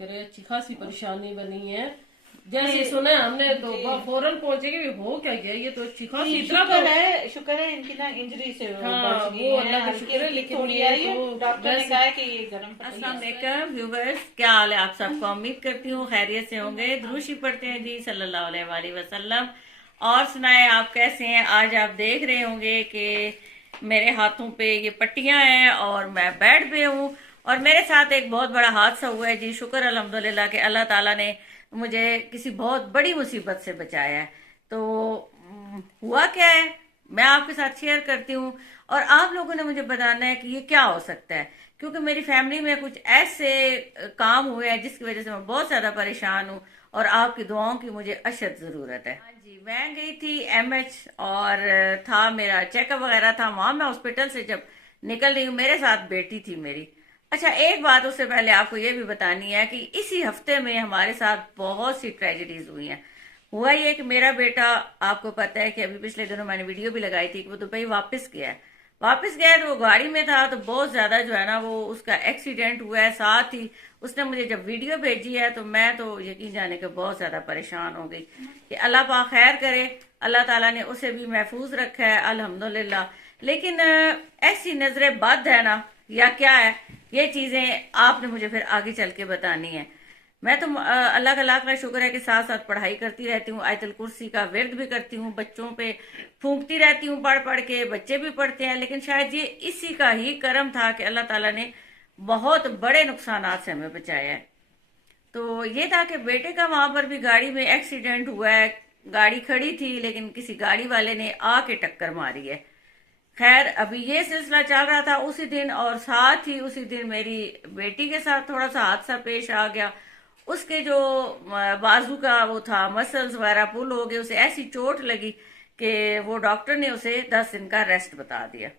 कह रहे अच्छी खासी परेशानी बनी है। जैसे सुना हमने तो फौरन पहुंचे कि हो क्या गया, ये तो अच्छी खासी इतना शुक्र है इनकी ना इंजरी से हाँ बच गई वो है, अल्लाह का हल्की शुक्र है, हल्की लेकिन थोड़ी ये आई है। तो डॉक्टर ने कहा है कि ये गर्म अस्सलाम वालेकुम व्यूवर्स, क्या हाल है आप सबका। उम्मीद करती हूँ खैरियत से होंगे। दुरूशी पढ़ते हैं जी सल्लल्लाहु अलैहि वसल्लम। और सुनाए आप कैसे हैं। आज आप देख रहे होंगे कि मेरे हाथों पे ये पट्टियां हैं और मैं बेड पे हूँ और मेरे साथ एक बहुत बड़ा हादसा हुआ है जी। शुक्र अल्हम्दुलिल्लाह कि अल्लाह ताला ने मुझे किसी बहुत बड़ी मुसीबत से बचाया है। तो हुआ क्या है मैं आपके साथ शेयर करती हूँ और आप लोगों ने मुझे बताना है कि ये क्या हो सकता है, क्योंकि मेरी फैमिली में कुछ ऐसे काम हुए हैं जिसकी वजह से मैं बहुत ज्यादा परेशान हूँ और आपकी दुआओं की मुझे अशद जरूरत है। हाँ जी, मैं गई थी एमएच और था मेरा चेकअप वगैरह था वहां। मैं हॉस्पिटल से जब निकल रही हूँ, मेरे साथ बेटी थी मेरी। अच्छा, एक बात उससे पहले आपको ये भी बतानी है कि इसी हफ्ते में हमारे साथ बहुत सी ट्रेजेडीज हुई हैं। हुआ ये कि मेरा बेटा, आपको पता है कि अभी पिछले दिनों मैंने वीडियो भी लगाई थी कि वो दुबई वापस गया है। वापस गया तो वो गाड़ी में था तो बहुत ज्यादा जो है ना वो उसका एक्सीडेंट हुआ है। साथ ही उसने मुझे जब वीडियो भेजी है तो मैं तो यकीन जाने के बहुत ज्यादा परेशान हो गई कि अल्लाह पाक खैर करे। अल्लाह ताला ने उसे भी महफूज रखा है अल्हम्दुलिल्लाह। लेकिन ऐसी नजरें बद है ना या क्या है, ये चीजें आपने मुझे फिर आगे चल के बतानी है। मैं तो अल्लाह का लाख लाख शुक्र है कि साथ साथ पढ़ाई करती रहती हूँ, आयतुल कुर्सी का विर्द भी करती हूँ, बच्चों पे फूंकती रहती हूँ पढ़ पढ़ के, बच्चे भी पढ़ते हैं। लेकिन शायद ये इसी का ही करम था कि अल्लाह ताला ने बहुत बड़े नुकसान से हमें बचाया है। तो ये था कि बेटे का वहां पर भी गाड़ी में एक्सीडेंट हुआ है। गाड़ी खड़ी थी लेकिन किसी गाड़ी वाले ने आके टक्कर मारी है। खैर अभी ये सिलसिला चल रहा था उसी दिन और साथ ही उसी दिन मेरी बेटी के साथ थोड़ा सा हादसा पेश आ गया। उसके जो बाजू का वो था मसल्स वगैरह पुल हो गए, उसे ऐसी चोट लगी कि वो डॉक्टर ने उसे 10 दिन का रेस्ट बता दिया।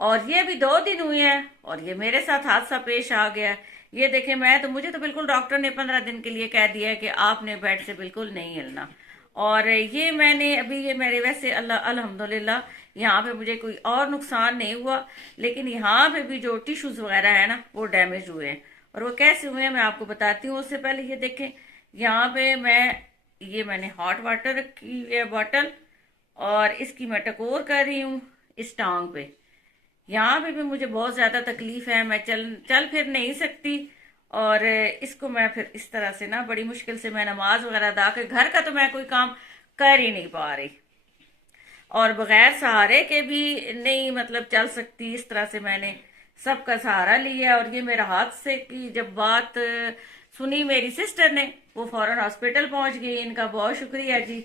और ये अभी 2 दिन हुए हैं और ये मेरे साथ हादसा पेश आ गया। ये देखे, मैं तो मुझे तो बिल्कुल डॉक्टर ने 15 दिन के लिए कह दिया है कि आपने बेड से बिल्कुल नहीं हिलना। और ये मैंने अभी ये मेरे वैसे अल्लाह अल्हम्दुलिल्लाह यहाँ पे मुझे कोई और नुकसान नहीं हुआ, लेकिन यहाँ पे भी जो टिश्यूज वगैरह है ना वो डैमेज हुए हैं। और वो कैसे हुए हैं मैं आपको बताती हूँ। उससे पहले ये देखें, यहाँ पे मैंने हॉट वाटर रखी हुई है बॉटल और इसकी मैं टकोर कर रही हूँ इस टांग पे। यहाँ पे भी मुझे बहुत ज्यादा तकलीफ है, मैं चल चल फिर नहीं सकती। और इसको मैं फिर इस तरह से ना बड़ी मुश्किल से मैं नमाज वगैरह अदा कर, घर का तो मैं कोई काम कर ही नहीं पा रही और बगैर सहारे के भी नहीं मतलब चल सकती। इस तरह से मैंने सबका सहारा लिया। और ये मेरा हादसे की जब बात सुनी मेरी सिस्टर ने, वो फौरन हॉस्पिटल पहुंच गई। इनका बहुत शुक्रिया जी।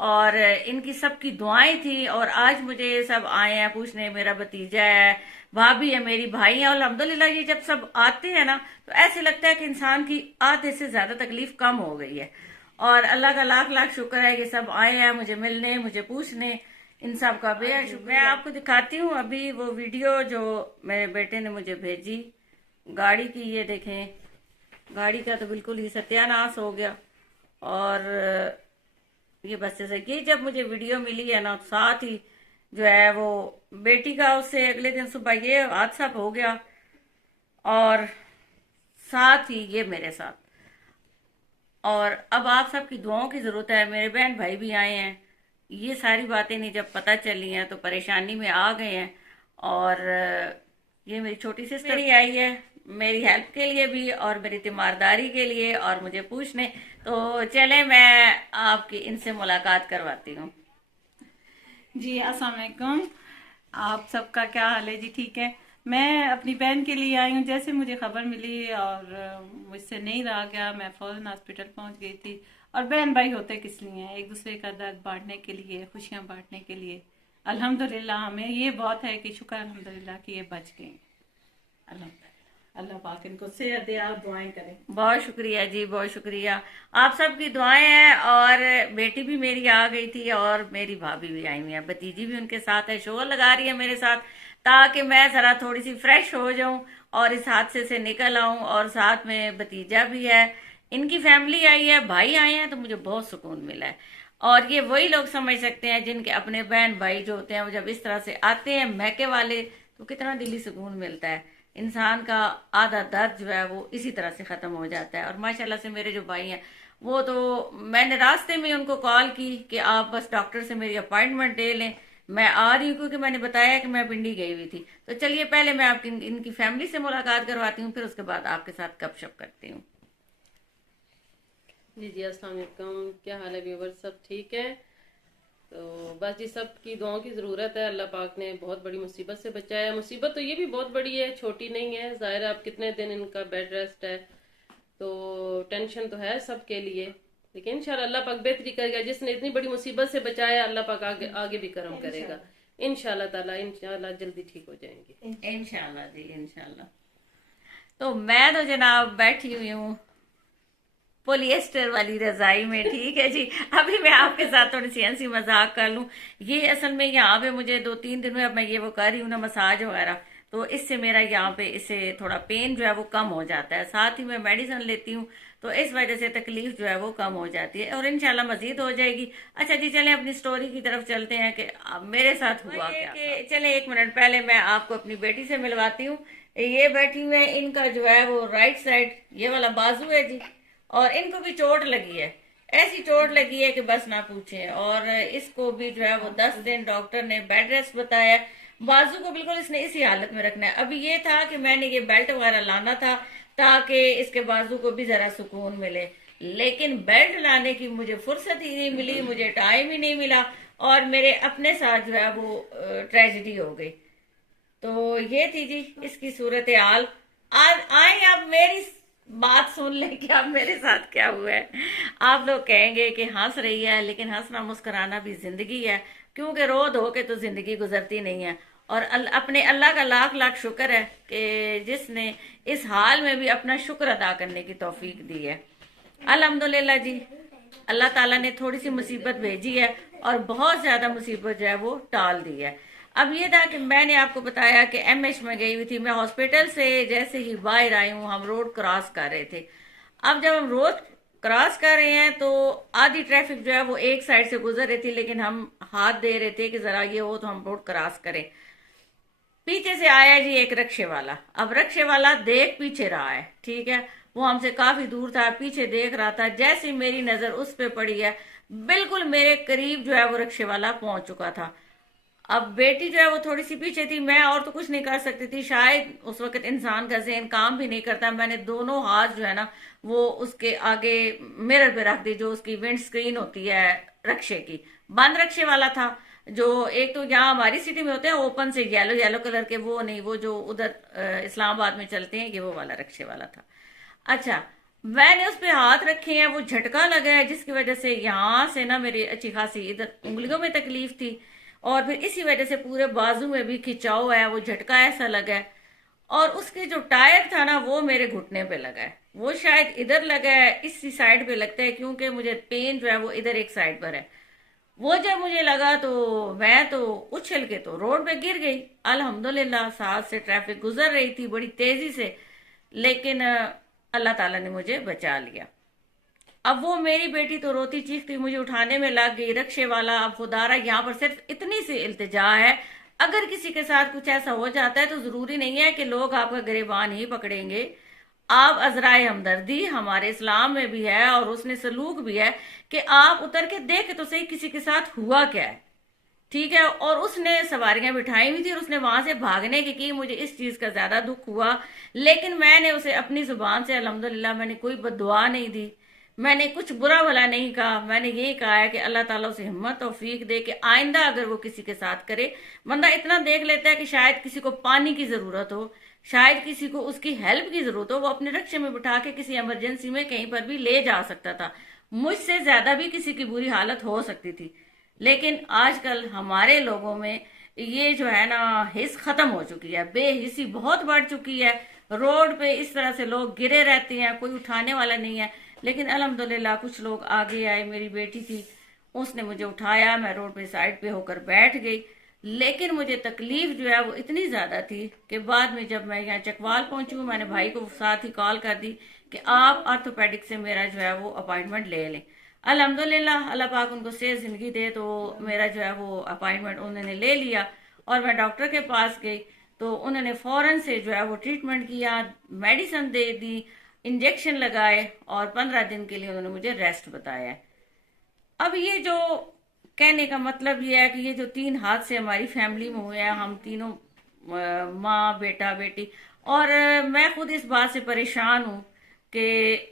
और इनकी सबकी दुआएं थी और आज मुझे सब आए हैं पूछने, मेरा भतीजा है, भाभी है, मेरी भाई है। और अल्हम्दुलिल्लाह ये जब सब आते हैं ना तो ऐसे लगता है कि इंसान की आधे से ज्यादा तकलीफ कम हो गई है। और अल्लाह का लाख लाख शुक्र है कि सब आए हैं मुझे मिलने, मुझे पूछने। इन सब का बेहद शुक्र। मैं आपको दिखाती हूँ अभी वो वीडियो जो मेरे बेटे ने मुझे भेजी गाड़ी की। ये देखें, गाड़ी का तो बिल्कुल ही सत्यानाश हो गया। और ये बस जैसे कि जब मुझे वीडियो मिली है ना, साथ ही जो है वो बेटी का उससे अगले दिन सुबह ये हादसा हो गया और साथ ही ये मेरे साथ। और अब आप सबकी दुआओं की जरूरत है। मेरे बहन भाई भी आए हैं। ये सारी बातें नहीं जब पता चली हैं तो परेशानी में आ गए हैं। और ये मेरी छोटी सिस्टर ही आई है मेरी हेल्प के लिए भी और मेरी तीमारदारी के लिए और मुझे पूछने। तो चले मैं आपकी इनसे मुलाकात करवाती हूँ। जी अस्सलाम वालेकुम। आप सबका क्या हाल है जी? ठीक है। मैं अपनी बहन के लिए आई हूँ। जैसे मुझे खबर मिली और मुझसे नहीं रहा गया, मैं फौरन हॉस्पिटल पहुंच गई थी। और बहन भाई होते किस लिए हैं? एक दूसरे का दर्द बांटने के लिए, खुशियां बांटने के लिए। अल्हम्दुलिल्लाह हमें ये बहुत है कि शुक्र अल्हम्दुलिल्लाह कि ये बच गए। अल्हम्दुलिल्लाह, अल्लाह पाक इनको सेहत दे, आप दुआएं करें। बहुत शुक्रिया जी, बहुत शुक्रिया। आप सबकी दुआएं हैं। और बेटी भी मेरी आ गई थी और मेरी भाभी भी आई हुई है, भतीजी भी उनके साथ है, शोर लगा रही है मेरे साथ ताकि मैं जरा थोड़ी सी फ्रेश हो जाऊं और इस हादसे से निकल आऊं। और साथ में भतीजा भी है, इनकी फैमिली आई है, भाई आए हैं, तो मुझे बहुत सुकून मिला है। और ये वही लोग समझ सकते हैं जिनके अपने बहन भाई जो होते हैं वो जब इस तरह से आते हैं महके वाले, तो कितना दिली सुकून मिलता है। इंसान का आधा दर्द जो है वो इसी तरह से खत्म हो जाता है। और माशाल्लाह से मेरे जो भाई हैं वो तो, मैंने रास्ते में उनको कॉल की कि आप बस डॉक्टर से मेरी अपॉइंटमेंट ले लें, मैं आ रही हूँ, क्योंकि मैंने बताया कि मैं पिंडी गई हुई थी। तो चलिए पहले मैं आपकी इनकी फैमिली से मुलाकात करवाती हूँ, फिर उसके बाद आपके साथ गपशप करती हूँ। जी अस्सलाम वालेकुम, क्या हाल है व्यूवर, सब ठीक है? तो बस जी सबकी दुआओं की ज़रूरत है। अल्लाह पाक ने बहुत बड़ी मुसीबत से बचाया। मुसीबत तो ये भी बहुत बड़ी है, छोटी नहीं है। ज़ाहिर है अब कितने दिन इनका बेड रेस्ट है, तो टेंशन तो है सबके लिए, लेकिन इंशाल्लाह अल्लाह पाक बेहतरी करेगा। जिसने इतनी बड़ी मुसीबत से बचाया, अल्लाह पाक आगे आगे भी करम करेगा इंशाल्लाह ताला। इंशाल्लाह जल्दी ठीक हो जाएंगे इंशाल्लाह जी, इंशाल्लाह। तो मैं तो जनाब बैठी हुई हूँ पोलिएस्टर वाली रजाई में, ठीक है जी। अभी मैं आपके साथ थोड़ी सी हंसी मजाक कर लूं। ये असल में यहाँ पे मुझे 2-3 दिन में अब मैं ये वो कर रही हूँ ना, मसाज वगैरह, तो इससे मेरा यहाँ पे इससे थोड़ा पेन जो है वो कम हो जाता है। साथ ही मैं मेडिसिन लेती हूँ, तो इस वजह से तकलीफ जो है वो कम हो जाती है और इंशाल्लाह मजीद हो जाएगी। अच्छा जी, चलें अपनी स्टोरी की तरफ चलते हैं कि अब मेरे साथ हुआ क्या था। चलें 1 मिनट पहले मैं आपको अपनी बेटी से मिलवाती हूँ। ये बैठी हुई है, इनका जो है वो राइट साइड ये वाला बाजू है जी, और इनको भी चोट लगी है, ऐसी चोट लगी है कि बस ना पूछें। और इसको भी जो है वो 10 दिन डॉक्टर ने बेड रेस्ट बताया। बाजू को बिल्कुल इसने इसी हालत में रखना है। अभी ये था कि मैंने ये बेल्ट वगैरह लाना था ताकि इसके बाजू को भी जरा सुकून मिले, लेकिन बेल्ट लाने की मुझे फुर्सत ही नहीं मिली, मुझे टाइम ही नहीं मिला, और मेरे अपने साथ जो है वो ट्रेजेडी हो गई। तो ये थी जी इसकी सूरत हाल। आए आप मेरी बात सुन ले कि अब मेरे साथ क्या हुआ है। आप लोग कहेंगे कि हंस रही है, लेकिन हंसना मुस्कुराना भी जिंदगी है, क्योंकि रो धो के तो जिंदगी गुजरती नहीं है। और अपने अल्लाह का लाख लाख शुक्र है कि जिसने इस हाल में भी अपना शुक्र अदा करने की तौफीक दी है। अल्हम्दुलिल्लाह जी, अल्लाह ताला ने थोड़ी सी मुसीबत भेजी है और बहुत ज्यादा मुसीबत जो है वो टाल दी है। अब ये था कि मैंने आपको बताया कि एमएच में गई हुई थी। मैं हॉस्पिटल से जैसे ही बाहर आई हूँ, हम रोड क्रॉस कर रहे थे। अब जब हम रोड क्रॉस कर रहे हैं तो आधी ट्रैफिक जो है वो एक साइड से गुजर रही थी, लेकिन हम हाथ दे रहे थे कि जरा ये हो तो हम रोड क्रॉस करें। पीछे से आया जी एक रिक्शे वाला। अब रिक्शे वाला देख पीछे रहा है, ठीक है, वो हमसे काफी दूर था, पीछे देख रहा था। जैसे मेरी नजर उस पे पड़ी है, बिल्कुल मेरे करीब जो है वो रिक्शे वाला पहुंच चुका था। अब बेटी जो है वो थोड़ी सी पीछे थी, मैं और तो कुछ नहीं कर सकती थी। शायद उस वक्त इंसान का ज़हन काम भी नहीं करता। मैंने दोनों हाथ जो है ना वो उसके आगे मिरर पे रख दी, जो उसकी विंड स्क्रीन होती है रिक्शे की। बंद रिक्शे वाला था, जो एक तो यहाँ हमारी सिटी में होते हैं ओपन से येलो येलो कलर के, वो नहीं, वो जो उधर इस्लामाबाद में चलते हैं, ये वो वाला रिक्शे वाला था। अच्छा, मैंने उस पे हाथ रखे हैं, वो झटका लगा है, जिसकी वजह से यहाँ से ना मेरी अच्छी खासी इधर उंगलियों में तकलीफ थी, और फिर इसी वजह से पूरे बाजू में भी खिंचाव है, वो झटका ऐसा लगा है। और उसके जो टायर था ना वो मेरे घुटने पे लगा है, वो शायद इधर लगा है, इसी साइड पे लगता है, क्योंकि मुझे पेन जो है वो इधर एक साइड पर है। वो जब मुझे लगा तो मैं तो उछल के तो रोड पे गिर गई। अल्हम्दुलिल्लाह साथ से ट्रैफिक गुजर रही थी बड़ी तेजी से, लेकिन अल्लाह ताला ने मुझे बचा लिया। अब वो मेरी बेटी तो रोती चीखती मुझे उठाने में लग गई। रिक्शे वाला, अब खुदारा यहाँ पर सिर्फ इतनी सी इल्तिजा है, अगर किसी के साथ कुछ ऐसा हो जाता है तो जरूरी नहीं है कि लोग आपका गिरेबान ही पकड़ेंगे। आप अजराए हमदर्दी हमारे इस्लाम में भी है, और उसने सलूक भी है कि आप उतर के देखे तो सही किसी के साथ हुआ क्या है, ठीक है। और उसने सवारियां बिठाई हुई थी और उसने वहां से भागने की मुझे इस चीज का ज्यादा दुख हुआ, लेकिन मैंने उसे अपनी जुबान से अल्हम्दुलिल्लाह मैंने कोई बद्दुआ नहीं दी, मैंने कुछ बुरा भला नहीं कहा। मैंने यही कहा है कि अल्लाह ताला उसे हिम्मत तौफीक दे कि आइंदा अगर वो किसी के साथ करे। बंदा इतना देख लेता है कि शायद किसी को पानी की जरूरत हो, शायद किसी को उसकी हेल्प की जरूरत हो, वो अपने रिक्शे में बिठा के किसी इमरजेंसी में कहीं पर भी ले जा सकता था। मुझसे ज्यादा भी किसी की बुरी हालत हो सकती थी, लेकिन आजकल हमारे लोगों में ये जो है ना हिस्स खत्म हो चुकी है, बेहिस्सी बहुत बढ़ चुकी है। रोड पे इस तरह से लोग गिरे रहते हैं, कोई उठाने वाला नहीं है। लेकिन अल्हम्दुलिल्लाह कुछ लोग आगे आए, मेरी बेटी थी उसने मुझे उठाया, मैं रोड पे साइड पे होकर बैठ गई। लेकिन मुझे तकलीफ जो है वो इतनी ज्यादा थी कि बाद में जब मैं यहाँ चकवाल पहुंची, मैंने भाई को साथ ही कॉल कर दी कि आप ऑर्थोपेडिक से मेरा जो है वो अपॉइंटमेंट ले लें। अल्हम्दुलिल्लाह अल्लाह पाक उनको सेहत जिंदगी दे, तो मेरा जो है वो अपॉइंटमेंट उन्होंने ले लिया और मैं डॉक्टर के पास गई। तो उन्होंने फौरन से जो है वो ट्रीटमेंट किया, मेडिसिन दे दी, इंजेक्शन लगाए और 15 दिन के लिए उन्होंने मुझे रेस्ट बताया है। अब ये जो कहने का मतलब ये है कि ये जो 3 हादसे हमारी फैमिली में हुए हैं, हम तीनों माँ बेटा बेटी, और मैं खुद इस बात से परेशान हूँ कि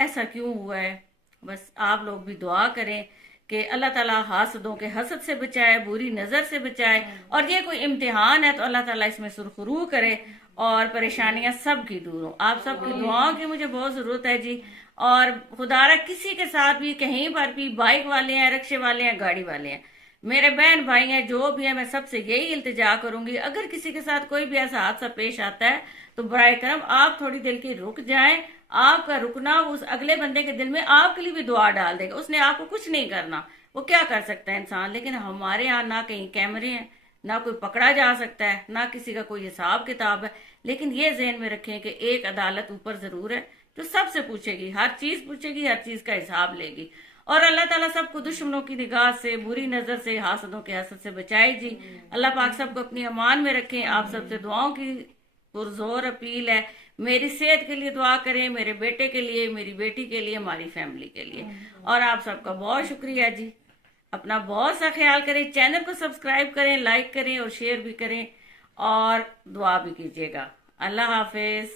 ऐसा क्यों हुआ है। बस आप लोग भी दुआ करें कि अल्लाह ताला हासदों के हसद से बचाए, बुरी नजर से बचाए, और ये कोई इम्तिहान है तो अल्लाह ताला इसमें सुरखरू करे और परेशानियां सबकी दूर हो। आप सबकी दुआओं की मुझे बहुत जरूरत है जी। और खुदारा किसी के साथ भी कहीं पर भी, बाइक वाले हैं, रिक्शे वाले हैं, गाड़ी वाले हैं, मेरे बहन भाई हैं, जो भी है, मैं सबसे यही इल्तिजा करूंगी, अगर किसी के साथ कोई भी ऐसा हादसा पेश आता है तो बराए करम आप थोड़ी देर की रुक जाएं। आपका रुकना उस अगले बंदे के दिल में आपके लिए भी दुआ डाल देगा। उसने आपको कुछ नहीं करना, वो क्या कर सकता है इंसान। लेकिन हमारे यहाँ ना कहीं कैमरे हैं, ना कोई पकड़ा जा सकता है, ना किसी का कोई हिसाब किताब है। लेकिन ये ज़हन में रखें कि एक अदालत ऊपर जरूर है जो सबसे पूछेगी, हर चीज पूछेगी, हर चीज का हिसाब लेगी। और अल्लाह ताला सबको दुश्मनों की निगाह से, बुरी नजर से, हासदों के हसद से बचाए जी। अल्लाह पाक सबको अपनी अमान में रखें। आप सबसे दुआओं की पुरजोर अपील है। मेरी सेहत के लिए दुआ करें, मेरे बेटे के लिए, मेरी बेटी के लिए, हमारी फैमिली के लिए। और आप सबका बहुत शुक्रिया जी। अपना बहुत सा ख्याल करें, चैनल को सब्सक्राइब करें, लाइक करें और शेयर भी करें, और दुआ भी कीजिएगा। अल्लाह हाफिज।